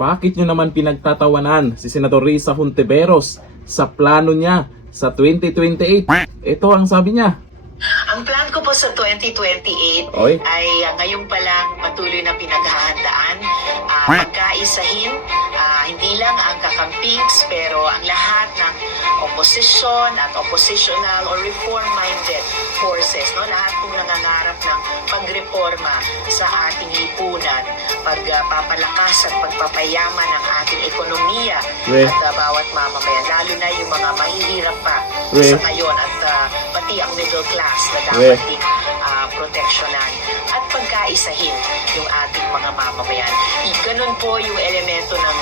bakit nyo naman pinagtatawanan si Senador Risa Hontiveros sa plano niya sa 2028? Ito ang sabi niya. Ang plan ko po sa 2028 Oy. ay ngayon pa lang patuloy na pinaghahandaan. Pagkaisahin, hindi lang ang kakampings pero ang lahat ng opposition at oppositional or reform-minded forces. No? Lahat pong nangangarap ng pagreforma sa ating lipunan, pagpapalakas at pagpapayaman ng ating ekonomiya at bawat mamamayan. Lalo na yung mga mahihirap pa sa ngayon at pati ang middle class na dapat ding proteksyonan at pagkaisahin yung ating mga mamamayan. Ganun po yung elemento ng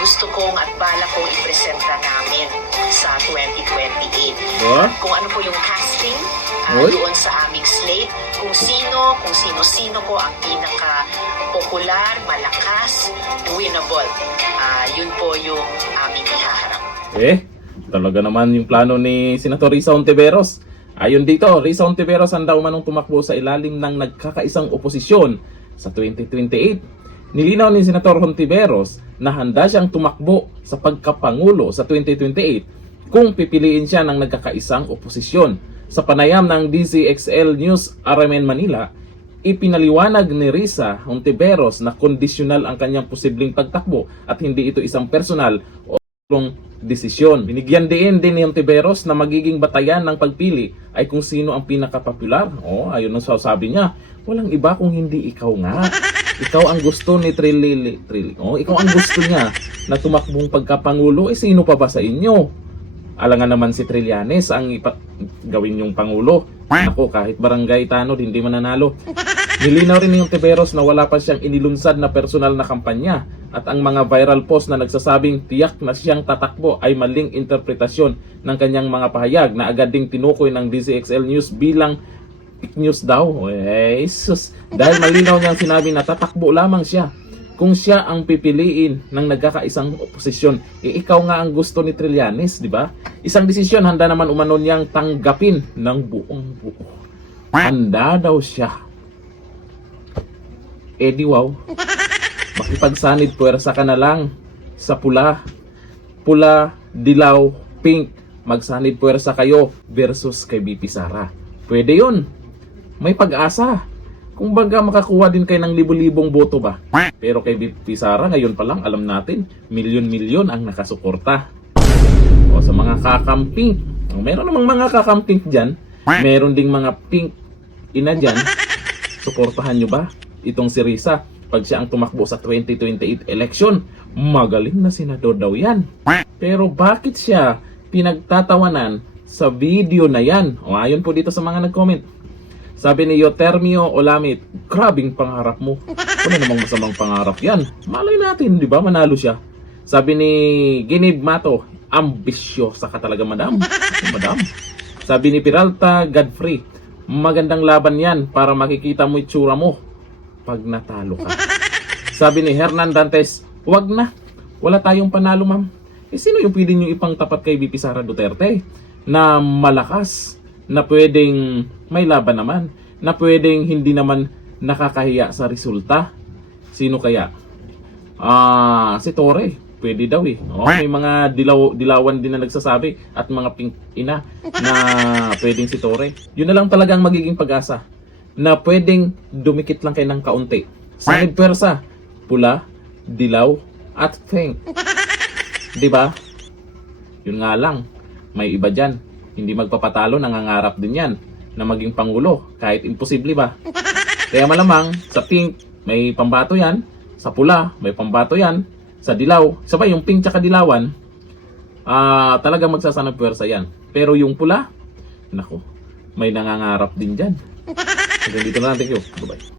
gusto kong at bala kong ipresenta namin sa 2028. Kung ano po yung casting doon sa aming slate, kung sino-sino po ang pinaka-popular, malakas, winnable. Yun po yung aming ihaharap. Talaga naman yung plano ni Senator Risa Hontiveros. Ayon dito, Risa Hontiveros handa umanong tumakbo sa ilalim ng nagkakaisang oposisyon sa 2028. Nilinaw ni Senator Hontiveros na handa siyang tumakbo sa pagkapangulo sa 2028 kung pipiliin siya ng nagkakaisang oposisyon. Sa panayam ng DZXL News RMN Manila, ipinaliwanag ni Risa Hontiveros na kondisyonal ang kanyang posibleng pagtakbo at hindi ito isang personal o desisyon. Binigyan din ni Hontiveros na magiging batayan ng pagpili ay kung sino ang pinaka-popular. Ayun ang sabi niya, walang iba kung hindi ikaw nga. Ikaw ang gusto ni Trilili. Ikaw ang gusto niya na tumakbong pagkapangulo. Sino pa ba sa inyo? Alangan naman si Trillanes ang gawin yung pangulo. Ako, kahit barangay tanod, hindi mananalo. Nilinaw rin ni Hontiveros na wala pa siyang inilunsad na personal na kampanya at ang mga viral post na nagsasabing tiyak na siyang tatakbo ay maling interpretasyon ng kanyang mga pahayag na agad ding tinukoy ng DZXL News bilang fake news daw. Jesus! Dahil malinaw niyang sinabi na tatakbo lamang siya kung siya ang pipiliin ng nagkakaisang oposisyon. Ikaw nga ang gusto ni Trillanes, di ba? Isang desisyon handa naman umano niyang tanggapin ng buong buo. Handa daw siya. Wow. Makipagsanid puwersa ka na lang sa pula, dilaw, pink. Magsanid puwersa kayo versus kay BP Sara. Pwede yun. May pag-asa. Kung baga makakuha din kayo ng libo-libong boto ba. Pero kay BP Sara ngayon pa lang alam natin, milyon-milyon ang nakasuporta. O sa mga kakamping, meron namang mga kakamping dyan, meron ding mga pink ina dyan. Suportahan nyo ba itong si Risa? Pag siya ang tumakbo sa 2028 election, magaling na senador daw yan. Pero bakit siya pinagtatawanan sa video na yan? Ayon po dito sa mga nag-comment. Sabi ni Yotermio Olamit, grabing pangarap mo. Ano namang masamang pangarap yan? Malay natin, di ba? Manalo siya. Sabi ni Ginib Mato, ambisyosa ka talaga, madam. Madam. Sabi ni Peralta Godfrey, magandang laban yan para makikita mo itsura mo pag natalo ka. Sabi ni Hernan Dantes, wag na. Wala tayong panalo, ma'am. Sino yung pwede nyo ipangtapat kay BP Sara Duterte na malakas, na pwedeng may laban naman, na pwedeng hindi naman nakakahiya sa resulta? Sino kaya? Si Torre. Pwede daw eh. May mga dilawan din na nagsasabi at mga pink ina na pwedeng si Torre. Yun na lang talagang magiging pag-asa na pwedeng dumikit lang kayo ng kaunti. Sanib pwersa, pula, dilaw, at pink. Diba? Yun nga lang, may iba dyan. Hindi magpapatalo, nangangarap din yan na maging pangulo, kahit imposible ba? Kaya malamang, sa pink, may pambato yan. Sa pula, may pambato yan. Sa dilaw, sabay yung pink tsaka dilawan, talagang magsasanib pwersa yan. Pero yung pula, naku, may nangangarap din dyan. Hanggang dito na lang. Thank you. Bye-bye.